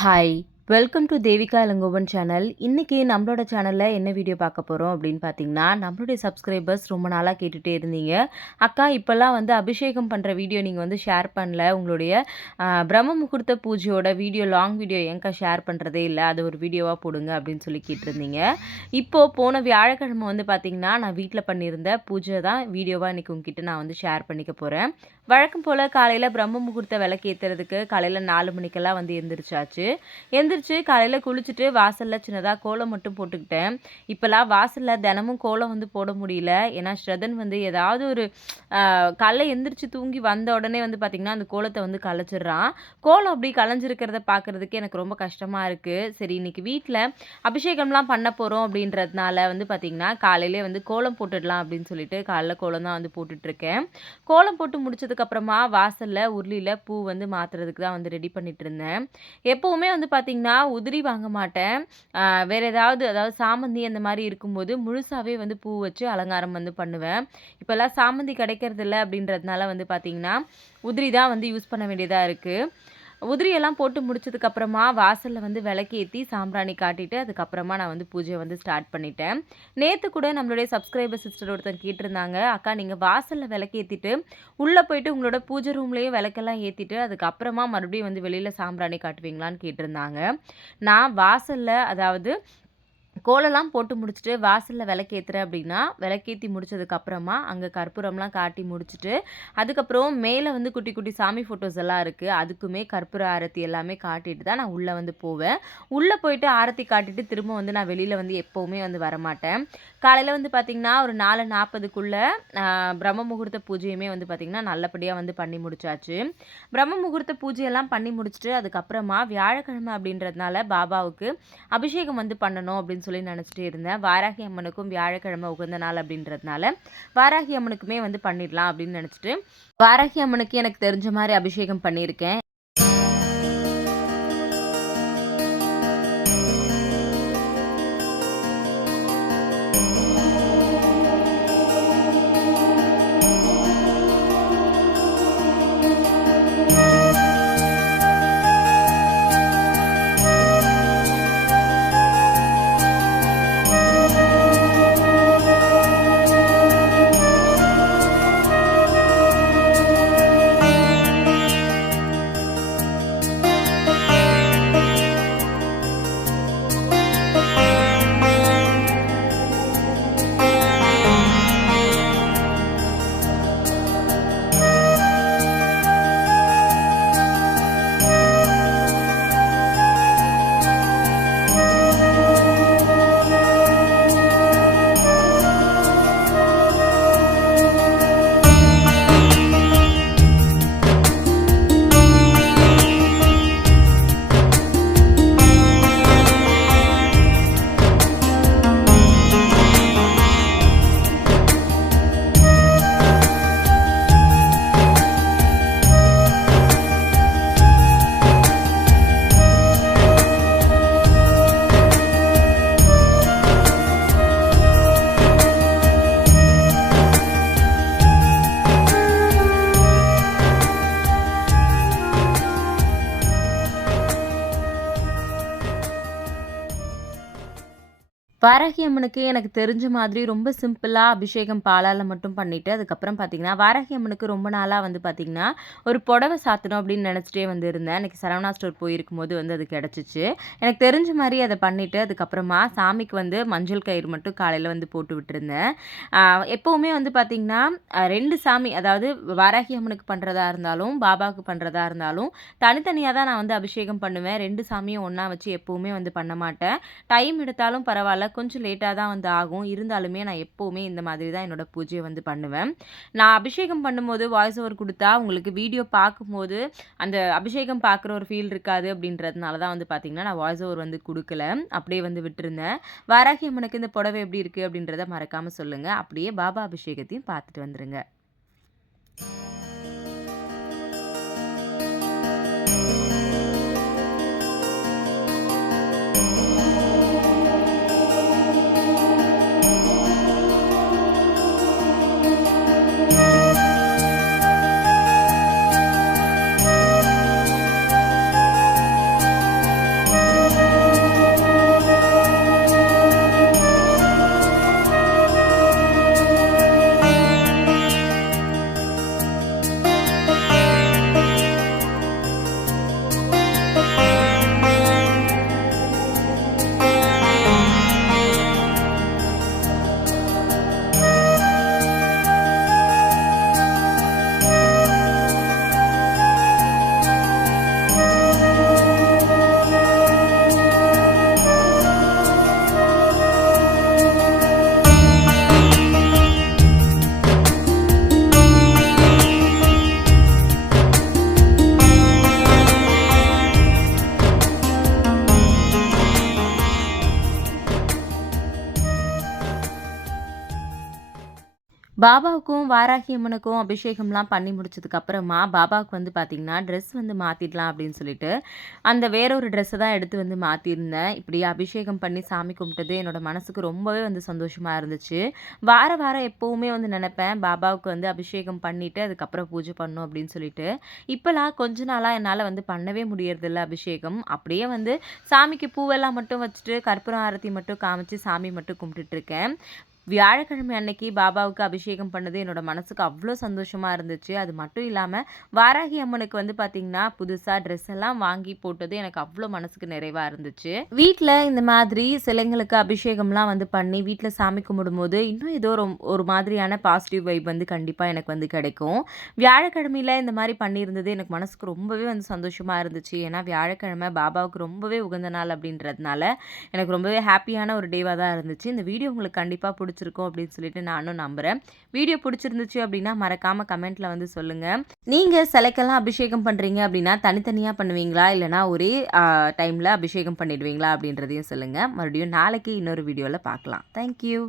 Hi welcome to Devika Ilangovan channel இன்றைக்கி நம்மளோட சேனலில் என்ன வீடியோ பார்க்க போகிறோம் அப்படின்னு பார்த்தீங்கன்னா நம்மளுடைய சப்ஸ்கிரைபர்ஸ் ரொம்ப நாளாக கேட்டுகிட்டே இருந்தீங்க. அக்கா இப்போல்லாம் வந்து அபிஷேகம் பண்ணுற வீடியோ நீங்கள் வந்து ஷேர் பண்ணல. உங்களுடைய பிரம்ம முகூர்த்த பூஜையோட வீடியோ லாங் வீடியோ ஏங்க்கா ஷேர் பண்ணுறதே இல்லை. அது ஒரு வீடியோவாக போடுங்க அப்படின்னு சொல்லி கேட்டிருந்தீங்க. இப்போது போன வியாழக்கிழமை வந்து பார்த்தீங்கன்னா நான் வீட்டில் பண்ணியிருந்த பூஜை தான் வீடியோவாக இன்றைக்கி உங்ககிட்ட நான் வந்து ஷேர் பண்ணிக்க போகிறேன் வழக்கம் போல் காலையில் பிரம்ம முகூர்த்த விளக்கு ஏற்றுறதுக்கு காலையில் நாலு மணிக்கெல்லாம் வந்து எந்திரிச்சாச்சு. எந்திரிச்சு காலையில் குளிச்சுட்டு வாசலில் சின்னதாக கோலம் மட்டும் போட்டுக்கிட்டேன். இப்போல்லாம் வாசலில் தினமும் கோலம் வந்து போட முடியல. ஏன்னா ஸ்ரதன் வந்து ஏதாவது ஒரு காலைல எந்திரிச்சு தூங்கி வந்த உடனே வந்து பார்த்திங்கன்னா அந்த கோலத்தை வந்து கலைச்சிடுறான். கோலம் அப்படி கலைஞ்சிருக்கிறத பார்க்குறதுக்கு எனக்கு ரொம்ப கஷ்டமாக இருக்குது சரி இன்னைக்கு வீட்டில் அபிஷேகம்லாம் பண்ண போகிறோம் அப்படின்றதுனால வந்து பார்த்திங்கன்னா காலையிலே வந்து கோலம் போட்டுடலாம் அப்படின்னு சொல்லிட்டு காலைல கோலம் தான் வந்து போட்டுட்ருக்கேன் கோலம் போட்டு அதுக்கப்புறமா வாசலில் உருளியில் பூ வந்து மாற்றுறதுக்கு தான் வந்து ரெடி பண்ணிட்டு இருந்தேன் எப்போவுமே வந்து பார்த்திங்கன்னா உதிரி வாங்க மாட்டேன். வேறு வேற ஏதாவது அதாவது சாமந்தி அந்த மாதிரி இருக்கும்போது முழுசாகவே வந்து பூ வச்சு அலங்காரம் வந்து பண்ணுவேன். இப்போல்லாம் சாமந்தி கிடைக்கிறது இல்லை அப்படின்றதுனால வந்து பார்த்திங்கன்னா உதிரி தான் வந்து யூஸ் பண்ண வேண்டியதாக இருக்குது உதிரியெல்லாம் போட்டு முடிச்சதுக்கப்புறமா வாசலில் வந்து விளக்கேற்றி சாம்பிராணி காட்டிட்டு அதுக்கப்புறமா நான் வந்து பூஜையை வந்து ஸ்டார்ட் பண்ணிட்டேன். நேற்று கூட நம்மளுடைய சப்ஸ்கிரைபர் சிஸ்டர் ஒருத்தர் கேட்டிருந்தாங்க அக்கா நீங்கள் வாசலில் விளக்கேற்றிட்டு உள்ளே போயிட்டு உங்களோட பூஜை ரூம்லேயே விளக்கெல்லாம் ஏற்றிட்டு அதுக்கப்புறமா மறுபடியும் வந்து வெளியில் சாம்பிராணி காட்டுவீங்களான்னு கேட்டிருந்தாங்க. நான் வாசலில் அதாவது கோலம்லாம் போட்டு முடிச்சுட்டு வாசலில் விளக்கேற்றுறேன் அப்படின்னா விளக்கேற்றி முடிச்சதுக்கப்புறமா அங்கே கற்பூரம்லாம் காட்டி முடிச்சுட்டு அதுக்கப்புறம் மேலே வந்து குட்டி குட்டி சாமி ஃபோட்டோஸ் எல்லாம் இருக்குது அதுக்குமே கற்பூர ஆரத்தி எல்லாமே காட்டிட்டு தான் நான் உள்ளே வந்து போவேன். உள்ளே போயிட்டு ஆரத்தி காட்டிட்டு திரும்ப வந்து நான் வெளியில் வந்து எப்போவுமே வந்து வரமாட்டேன். காலையில் வந்து பார்த்திங்கன்னா ஒரு நாலு நாற்பதுக்குள்ளே பிரம்ம முகூர்த்த பூஜையுமே வந்து பார்த்திங்கன்னா நல்லபடியாக வந்து பண்ணி முடிச்சாச்சு. பிரம்ம முகூர்த்த பூஜையெல்லாம் பண்ணி முடிச்சுட்டு அதுக்கப்புறமா வியாழக்கிழமை அப்படின்றதுனால பாபாவுக்கு அபிஷேகம் வந்து பண்ணணும் அப்படின்னு சொல்லி நினச்சிட்டு இருந்தேன். வாராகி அம்மனுக்கும் வியாழக்கிழமை உகந்த நாள் அப்படின்றதுனால வாராகி அம்மனுக்குமே வந்து பண்ணிடலாம் அப்படின்னு நினச்சிட்டு வாராகி அம்மனுக்கு எனக்கு தெரிஞ்ச மாதிரி அபிஷேகம் பண்ணியிருக்கேன். வாராகி அம்மனுக்கு எனக்கு தெரிஞ்ச மாதிரி ரொம்ப சிம்பிளாக அபிஷேகம் பாலால் மட்டும் பண்ணிவிட்டு அதுக்கப்புறம் பார்த்திங்கன்னா வாராகி அம்மனுக்கு ரொம்ப நாளாக வந்து பார்த்திங்கன்னா ஒரு புடவை சாத்தணும் அப்படின்னு நினச்சிட்டே வந்து இருந்தேன் எனக்கு சரவணா ஸ்டோர் போயிருக்கும் போது வந்து அது கிடச்சிச்சு. எனக்கு தெரிஞ்ச மாதிரி அதை பண்ணிவிட்டு அதுக்கப்புறமா சாமிக்கு வந்து மஞ்சள் கயிறு மட்டும் காலையில் வந்து போட்டு விட்டுருந்தேன். எப்போவுமே வந்து பார்த்திங்கன்னா ரெண்டு சாமி அதாவது வாராகி அம்மனுக்கு பண்ணுறதா இருந்தாலும் பாபாவுக்கு பண்ணுறதா இருந்தாலும் தனித்தனியாக தான் நான் வந்து அபிஷேகம் பண்ணுவேன். ரெண்டு சாமியும் ஒன்றா வச்சு எப்போவுமே வந்து பண்ண மாட்டேன். டைம் எடுத்தாலும் பரவாயில்ல கொஞ்சம் லேட்டாக தான் வந்து ஆகும். இருந்தாலுமே நான் எப்போவுமே இந்த மாதிரி தான் என்னோடய பூஜையை வந்து பண்ணுவேன். நான் அபிஷேகம் பண்ணும்போது வாய்ஸ் ஓவர் கொடுத்தா உங்களுக்கு வீடியோ பார்க்கும்போது அந்த அபிஷேகம் பார்க்குற ஒரு ஃபீல் இருக்காது அப்படின்றதுனால தான் வந்து பார்த்திங்கன்னா நான் வாய்ஸ் ஓவர் வந்து கொடுக்கல. அப்படியே வந்து விட்டுருந்தேன். வாராகி அம்மனுக்கு இந்த புடவை எப்படி இருக்குது அப்படின்றத மறக்காமல் சொல்லுங்கள் அப்படியே பாபா அபிஷேகத்தையும் பார்த்துட்டு வந்துடுங்க பாபாவுக்கும் வாராகி அம்மனுக்கும் அபிஷேகம்லாம் பண்ணி முடிச்சதுக்கு அப்புறமா பாபாவுக்கு வந்து பார்த்திங்கன்னா ட்ரெஸ் வந்து மாற்றிடலாம் அப்படின்னு சொல்லிட்டு அந்த வேற ஒரு ட்ரெஸ்ஸை தான் எடுத்து வந்து மாற்றிருந்தேன் இப்படி அபிஷேகம் பண்ணி சாமி கும்பிட்டது என்னோட மனசுக்கு ரொம்பவே வந்து சந்தோஷமாக இருந்துச்சு. வார வாரம் எப்போவுமே வந்து நினப்பேன் பாபாவுக்கு வந்து அபிஷேகம் பண்ணிவிட்டு அதுக்கப்புறம் பூஜை பண்ணும் அப்படின்னு சொல்லிட்டு. இப்போலாம் கொஞ்ச நாளாக என்னால் வந்து பண்ணவே முடியறதில்ல அபிஷேகம். அப்படியே வந்து சாமிக்கு பூவெல்லாம் மட்டும் வச்சுட்டு கற்பூரம் ஆரத்தி மட்டும் காமிச்சு சாமி மட்டும் கும்பிட்டுட்ருக்கேன் வியாழக்கிழமை அன்னைக்கு பாபாவுக்கு அபிஷேகம் பண்ணது என்னோட மனசுக்கு அவ்வளோ சந்தோஷமாக இருந்துச்சு. அது மட்டும் இல்லாமல் வாராகி அம்மனுக்கு வந்து பார்த்திங்கன்னா புதுசாக ட்ரெஸ் எல்லாம் வாங்கி போட்டது எனக்கு அவ்வளோ மனசுக்கு நிறைவாக இருந்துச்சு. வீட்டில் இந்த மாதிரி சிலைங்களுக்கு அபிஷேகம்லாம் வந்து பண்ணி வீட்டில் சாமி கும்பிடும்போது இன்னும் ஏதோ ஒரு ஒரு மாதிரியான பாசிட்டிவ் வைப் வந்து கண்டிப்பாக எனக்கு வந்து கிடைக்கும். வியாழக்கிழமையில் இந்த மாதிரி பண்ணியிருந்தது எனக்கு மனசுக்கு ரொம்பவே வந்து சந்தோஷமாக இருந்துச்சு. ஏன்னா வியாழக்கிழமை பாபாவுக்கு ரொம்பவே உகந்த நாள் அப்படின்றதுனால எனக்கு ரொம்பவே ஹாப்பியான ஒரு டேவாக தான் இருந்துச்சு. இந்த வீடியோ உங்களுக்கு கண்டிப்பாக பிடிச்சி பிடிச்சிருக்கும் அப்படின்னு சொல்லிட்டு நானும் நம்புகிறேன் வீடியோ பிடிச்சிருந்துச்சு அப்படின்னா மறக்காமல் கமெண்ட்டில் வந்து சொல்லுங்கள் நீங்கள் சிலைக்கெல்லாம் அபிஷேகம் பண்ணுறீங்க அப்படின்னா தனித்தனியாக பண்ணுவீங்களா? இல்லைனா ஒரே டைமில் அபிஷேகம் பண்ணிடுவீங்களா? அப்படின்றதையும் சொல்லுங்கள் மறுபடியும் நாளைக்கு இன்னொரு வீடியோவில் பார்க்கலாம் தேங்க்யூ